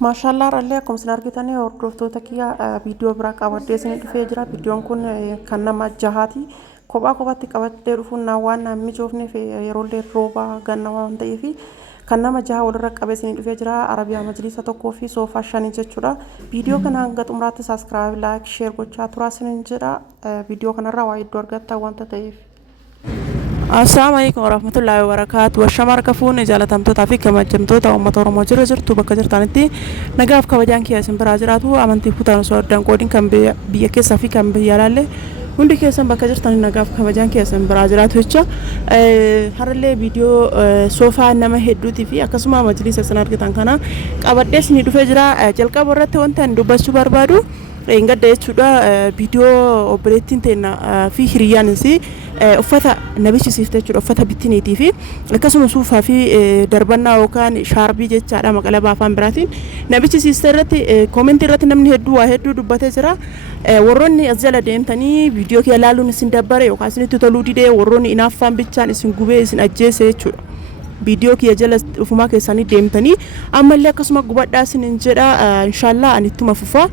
Maashaallah rallee akkuma isin argitanii hordoftoota kiyya viidiyoo biraa qabadhee isin dhufee jira. Viidiyoon kun kan nama jahaati. Kophaa kophaatti qabadhee dhufuun waan naan mijoofneef yeroollee rooba ganna waan ta'eef kan nama jaha walirra qabee isin dhufee jira. Arabiyaa majlisa tokkoo fi soofaa shanii jechuudha. Viidiyoo kana hanga xumuraatti saabskiraayib, laayik, sheer gochaa turaa isin jedha. Viidiyoo kanarraa waa iddoo argattan wanta ta'eef. Assalamualaikum warahmatullahi wabarakatuh. Washamar kafuun jaalatamtoota fi kabajamtoota uummata Oromoo jirtu bakka jirtanitti nagaaf kabajaan kiyya isin biraa jiraatu amantii kutaan osoo addaan qoodiin kan biyya keessaa fi kan biyya alaalle hundi keessan bakka jirtanii nagaaf kabajaan kiyya isin biraa jiraatu jecha harallee viidiyoo soofaa nama hedduutii fi akkasuma majlisa isin argitan kana qabadhee isin dhufee jira. Jalqaba irratti wanta ani dubbachuu barbaadu gadda jechuudha. Viidiyoo obboleettiin teenya fi hiriyyaan isii uffata nabichi siifte jechuudha. Uffata bittiniitii fi akkasuma suufaa fi darbannaa yookaan shaarbii jechaadha maqalaba afaan biraatiin nabichi siiste irratti koomentii irratti namni hedduu waa hedduu dubbatee jira. Warroonni as jala deemtanii viidiyoo kee ilaaluun isin dabbare yookaan isinitti toluu didee warroonni inaaffaan bichaan isin gubee isin ajjeese jechuudha. Viidiyoo kiyya jala ufumaa keessanii deemtanii ammallee akkasuma gubadhaa isin jedha. Inshallah ani ittuma fufa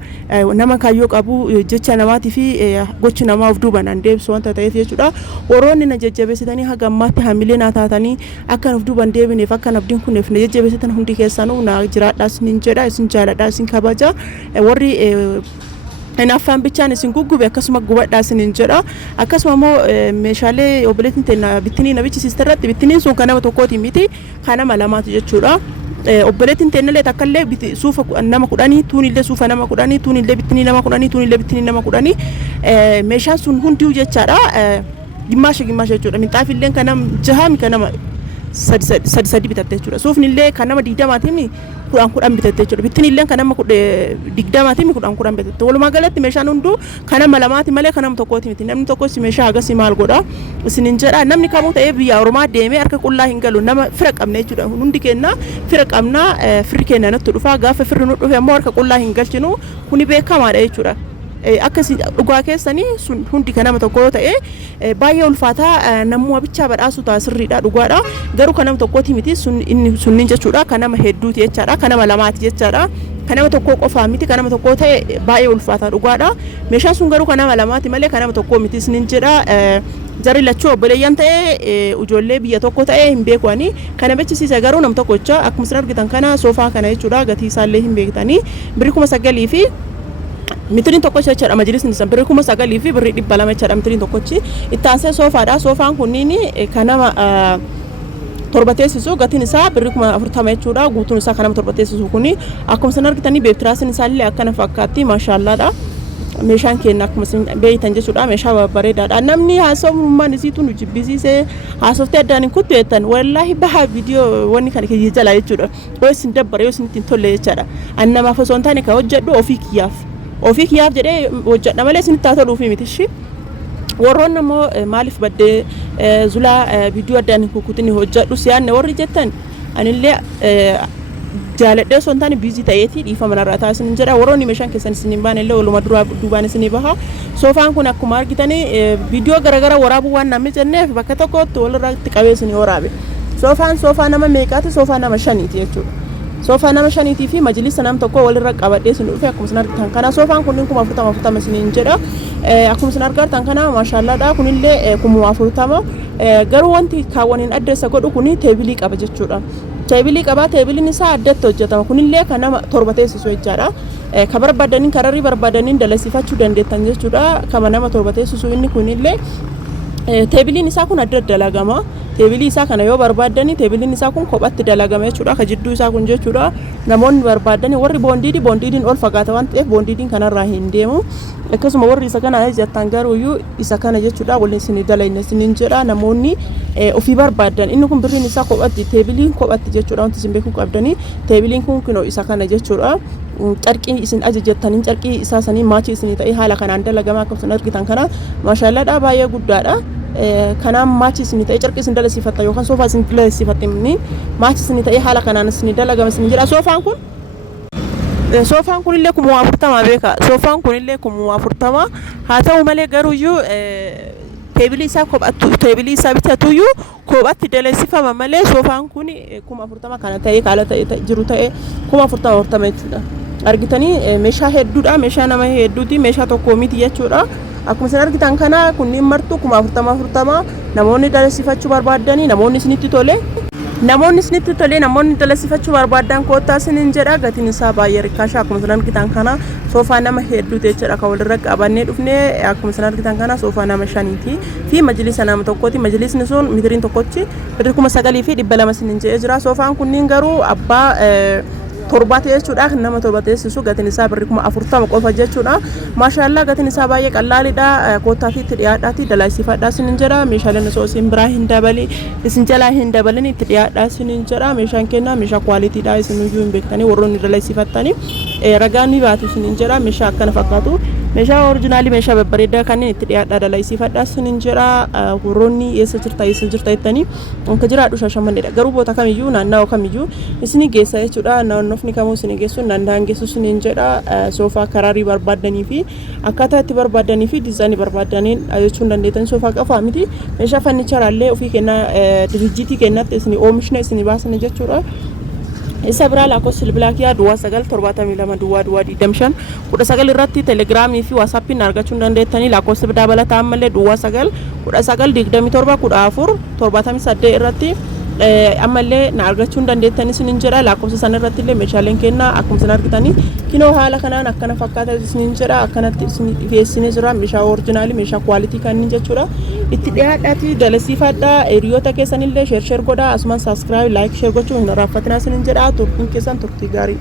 nama kaayyoo qabu jecha namaatii fi gochi namaa of duuban an deebisu wanta ta'eef jechuudha. Warroonni na jajjabeessitanii haga ammaatti hamilee naa taatanii akka of duuban deebineef akka abdiin kunneef na jajjabeessitan hundi keessanuu na jiraadhaa isin jedha. Isin jaaladhaa isin kabaja. Warri inaaffaan bichaan isin guggube akkasuma gubadhaa isin jedha. Akkasuma immoo meeshaalee obboleettiin teenya bittinii nabichi siiste irratti bittiniin sun kan nama tokkooti miti kan nama lamaati jechuudha. Obboleettiin teennallee takkallee suufa nama 10 tuunillee suufa nama 10 tuunillee bittinii nama 10 tuunillee bittinii nama 10 meeshaan sun hunduu jechaadha. Gimmaasha jechuudha. Minxaafillee kan nama jahaami kan nama sadi bitatte jechuudha. Suufnillee kan nama 20 kudhan bitatte jechuudha. Bittinillee kan nama 20 kudhan bitatte. Walumaa galatti meeshaan hunduu kan nama lamaati malee kan nama tokkooti miti. Namni tokkos meeshaa agasii maal godha isinin jedha. Namni kamuu ta'ee biyya Oromaa deemee harka qullaa hin galu. Nama fira qabne jechuudha. Hundi keenya fira qabna. Firri keenya nutti dhufa. Gaafa firri nu dhufe immoo harka qullaa hin galchinu. Kuni beekamaadha jechuudha. Akkasii dhugaa keessanii sun hundi kan nama tokko ta'ee baay'ee ulfaataa namuu abichaa badhaasu taasirriidha dhugaadha. Garuu kan nama tokkooti miti sunniin jechuudha. Kan nama hedduuti jechaadha. Kan nama lamaati jechaadha. Kan nama tokkoo qofaa miti kan nama tokkoo ta'e baay'ee ulfaataa dhugaadha. Meeshaan sun garuu kan nama lamaati malee kan nama tokkoo miti isiniin jedha. Jarri lachuu obboleeyyan ta'e ijoollee biyya tokko ta'e hin beekani. Kana beeksisiisa garuu nam tokkocha akkuma isin argitan kana soofaa kana jechuudha. Gatii isaallee hin beektanii birrii 9,000 fi mitiriin tokkochi jechaadha. Majlisni isaa birrii 9,000 fi birrii 200 jechaadha. Mitiriin tokkochi itti aansee soofaadha. Soofaan kunniin kan nama torba teessisu gatiin isaa birrii 40 jechuudha. Guutuun isaa kan nama torba teessisu kuni akkuma isin argitanii beektiraasiin isaallee akkana fakkaatti maashaallaadha. Meeshaan keenya akkuma isin beektan jechuudha. Meeshaa bareedaadha. Namni haasofummaan isiitu nu jibbisiisee haasoftee addaan hin kuttu jettan wallaahi baha viidiyoo wanni kana kiyya jala jechuudha. Yoo isin dabbare yoo isin ittiin tolle jechaadha. Ani namaaf osoo hin taane kan hojjedhu ofii kiyyaaf jedhee hojjedha malee isinitti haa toluufi miti shi. Warroonni immoo maaliif baddee zulaa viidiyoo addaan hin kukkutin hojjedhu siyaanne warri jettan anillee jaaladhee osoo hin taane biizii ta'eeti dhiifama narraa taasisan jedha. Warroonni meeshaan keessan isin hin baane illee waluma duubaan isin baha. Soofaan kun akkuma argitanii viidiyoo garaagaraa waraabuu waan namni jenneef bakka tokkotti walirratti qabee isin waraabe. Soofaa nama meeqaati? Soofaa nama 5ti jechuudha. Soofaa nama 5 fi majlisa nam tokko walirra qabadhee isin dhufe akkuma isin argitan kana. Soofaan kunniin 40 isin jedha. Akkuma isin argitan kana maashaallaadha. Kunillee 40 garuu wanti kaawwaniin addeessa godhu kuni teebilii qaba jechuudha. Teebilii qaba. Teebiliin isaa addatti hojjetama. Kunillee kan nama torba teessisu jechaadha. Ka barbaadaniin kararrii barbaadaniin dalasiifachuu dandeettan jechuudha. Kama nama torba teessisu inni kunillee teebiliin isaa kun adda dalagama. Teebilii isaa kana yoo barbaadani teebiliin isaa kun kophatti dalagama jechuudha. Ka jidduu isaa kun jechuudha. Namoonni barbaadani warri boondiidiin ol fagaata waan ta'eef boondiidiin kanarraa hin deemu. Akkasuma warri isa kana jettan garuu isa kana jechuudha. Waliin isin dalayne isin jedha. Namoonni ofii barbaadan inni kun birriin isaa kophatti teebiliin kophatti jechuudha. Wanti isin beekuu qabdanii teebiliin kun kunoo isa kana jechuudha. Carqii isin ajajjattaniin carqii isaa sanii maachii isin ta'ee haala kanaan dalagama akkuma isin argitan kana maashaallaadha baay'ee guddaadha. Kanaan maachii isin ta'ee carqii isin dalasiifatta yookaan soofaa isin dalasiifatte maachii isin ta'ee haala kanaan isin dalagama isin jedha. Soofaan kunillee 40 beeka. Soofaan kunillee 40 haa ta'u malee garuuyyuu teebilii isaa kophattu teebilii isaa bitatuyyuu kophatti daleessifama malee soofaan kun 40,000 kana ta'ee kaala ta'e jiru ta'e 40,000 jechuudha. Argitanii meeshaa hedduudha, meeshaa nama hedduuti, meeshaa tokko miti jechuudha. Akkuma isin argitan kana kunniin martu 40,000 namoonni daleessifachuu barbaadanii namoonni isinitti tole. Namoonni daleessifachuu barbaadan koottaa isiniin jedha. Gatiin isaa baay'ee rikkaasha. Akkuma isin argitan kana soofaa nama hedduuti jechuudha. Kan walirra qabannee dhufnee akkuma isin argitan kana soofaa nama 5ti fi majlisa nama tokkooti. Majlisni sun mitiriin tokkochi 9,200 isiniin jedhee jira. Soofaan kunniin garuu abbaa torbaate jechuudha. Nama torbateessisu gatiin isaa 40,000 qofa jechuudha. Maashaallah gatiin isaa baay'ee qallaalidha. Koottaatti itti dhiyaadhaati dalaysifadhaa isiniin jedha. Meeshaaleen osoo isin biraa hin dabali isin jalaa hin dabalin itti dhiyaadhaa isiniin jedha. Meeshaan kennaa meeshaa kwaalitiidha isiniyyuu hin beektanii warroonni dalaysifattanii ragaan ni baatu isiniin jedha. Meeshaa akkana fakkaatu meeshaa oriijinaalii meeshaa babbareedaa kanneen itti dhiyaadhaa dalaysifadhaa isiniin jedha. Warroonni eessa jirta jettanii akka jiraadhu Shaashamannedha. Garuu boota kamiyyuu naannawaa kamiyyuu isinii geessa jechuudha. Naannofni kamuu isinii geessu danda'an geessu isiniin jedha. Soofaa karaarii barbaadanii fi akkaataa itti barbaadanii fi diizaayinii barbaadaniin jechuun dandeettan soofaa qofaa miti. Meeshaa fannicharaallee ofii kennaa dirijjiitii kennatti isinii oomishna isinii baasan jechuudha. Isa biraa lakkoofsi bilbilaa duwwaa 972 duwwaa 25 19 irratti telegiraamii fi waasaappiin argachuu dandeettanii. Lakkoofsi dabalataa ammallee duwwaa 9 1927 14 78 irratti ammallee na argachuu dandeettanii isiniin jedha. Lakkoofsa sana irratti illee meeshaaleen kennaa akkuma isin argitanii kinoo haala kanaan akkana fakkaata isiniin jedha. Akkanatti isin dhiyeessinee jira. Meeshaa oriijinaalii meeshaa kwaalitii kanneen jechuudha. Itti dhiyaadhaati dalaysifadhaa. Hiriyoota keessanillee sheer godhaa. Asumaan saabskiraayib laayik sheer gochuu hin raaffatinaa isiniin jedha. Turtiin keessan turtii gaarii.